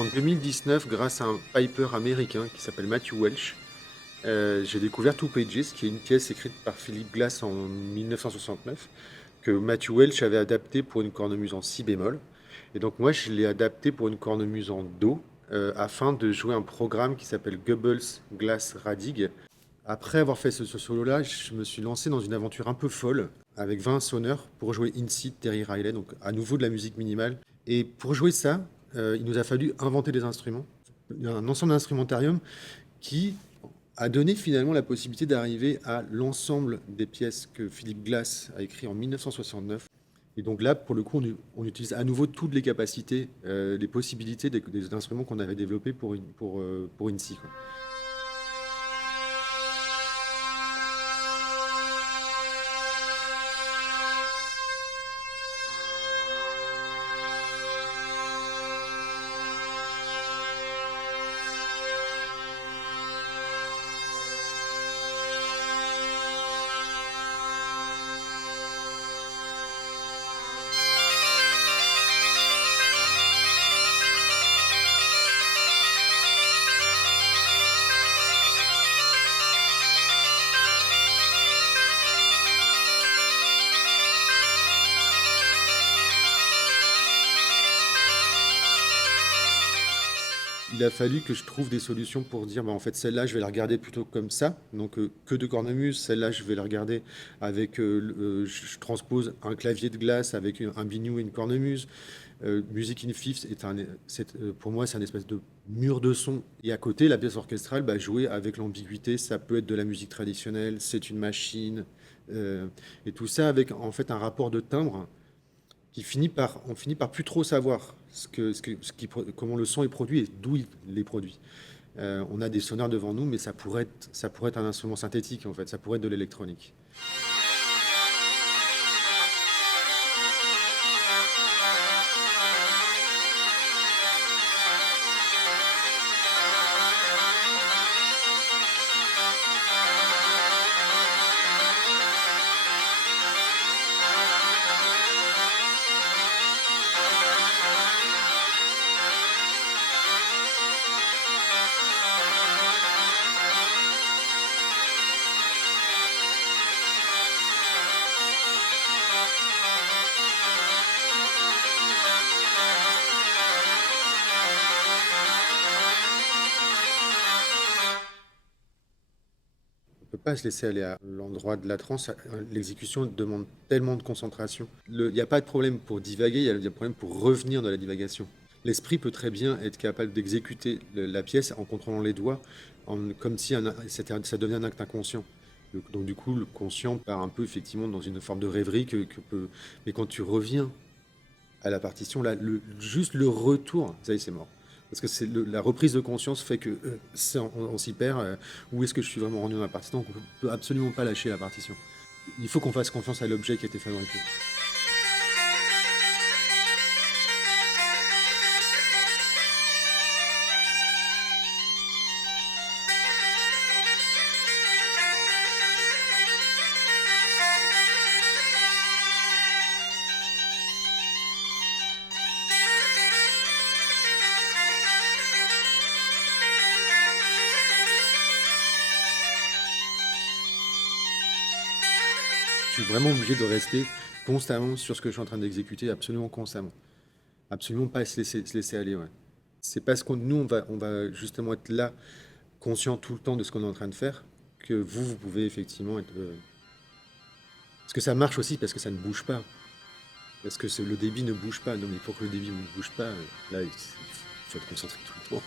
en 2019, grâce à un piper américain qui s'appelle Matthew Welch, j'ai découvert Two Pages, qui est une pièce écrite par Philip Glass en 1969, que Matthew Welch avait adapté pour une cornemuse en si bémol. Et donc moi, je l'ai adapté pour une cornemuse en do, afin de jouer un programme qui s'appelle Goebbels Glass Radig. Après avoir fait ce solo-là, je me suis lancé dans une aventure un peu folle, avec 20 sonneurs, pour jouer In Si de Terry Riley, donc à nouveau de la musique minimale. Et pour jouer ça, il nous a fallu inventer des instruments, un ensemble d'instrumentarium qui a donné finalement la possibilité d'arriver à l'ensemble des pièces que Philip Glass a écrit en 1969. Et donc là, pour le coup, on utilise à nouveau toutes les capacités, les possibilités des instruments qu'on avait développés pour INSI, quoi. Il a fallu que je trouve des solutions pour dire, bah, en fait, celle-là, je vais la regarder plutôt comme ça, donc que de cornemuse. Celle-là, je vais la regarder avec, je transpose un clavier de glace avec un biniou et une cornemuse. Music in Fifth pour moi, c'est un espèce de mur de son. Et à côté, la pièce orchestrale, bah, jouer avec l'ambiguïté, ça peut être de la musique traditionnelle, c'est une machine, et tout ça avec en fait un rapport de timbre on finit par plus trop savoir comment le son est produit et d'où il est produit. On a des sonores devant nous, mais ça pourrait être un instrument synthétique en fait, ça pourrait être de l'électronique. On peut pas se laisser aller à l'endroit de la transe. L'exécution demande tellement de concentration. Il n'y a pas de problème pour divaguer, il y a un problème pour revenir de la divagation. L'esprit peut très bien être capable d'exécuter la pièce en contrôlant les doigts, comme si ça devenait un acte inconscient. Donc du coup, le conscient part un peu effectivement dans une forme de rêverie Mais quand tu reviens à la partition, là, juste le retour, ça y est, c'est mort. Parce que la reprise de conscience fait que on s'y perd. Où est-ce que je suis vraiment rendu dans la partition? Donc on peut absolument pas lâcher la partition. Il faut qu'on fasse confiance à l'objet qui a été fabriqué. Je suis vraiment obligé de rester constamment sur ce que je suis en train d'exécuter, absolument constamment. Absolument pas se laisser aller, ouais. C'est parce que nous, on va justement être là, conscient tout le temps de ce qu'on est en train de faire, que vous pouvez effectivement être. Parce que ça marche aussi parce que ça ne bouge pas. Parce que le débit ne bouge pas. Non, mais pour que le débit ne bouge pas, là, il faut être concentré tout le temps.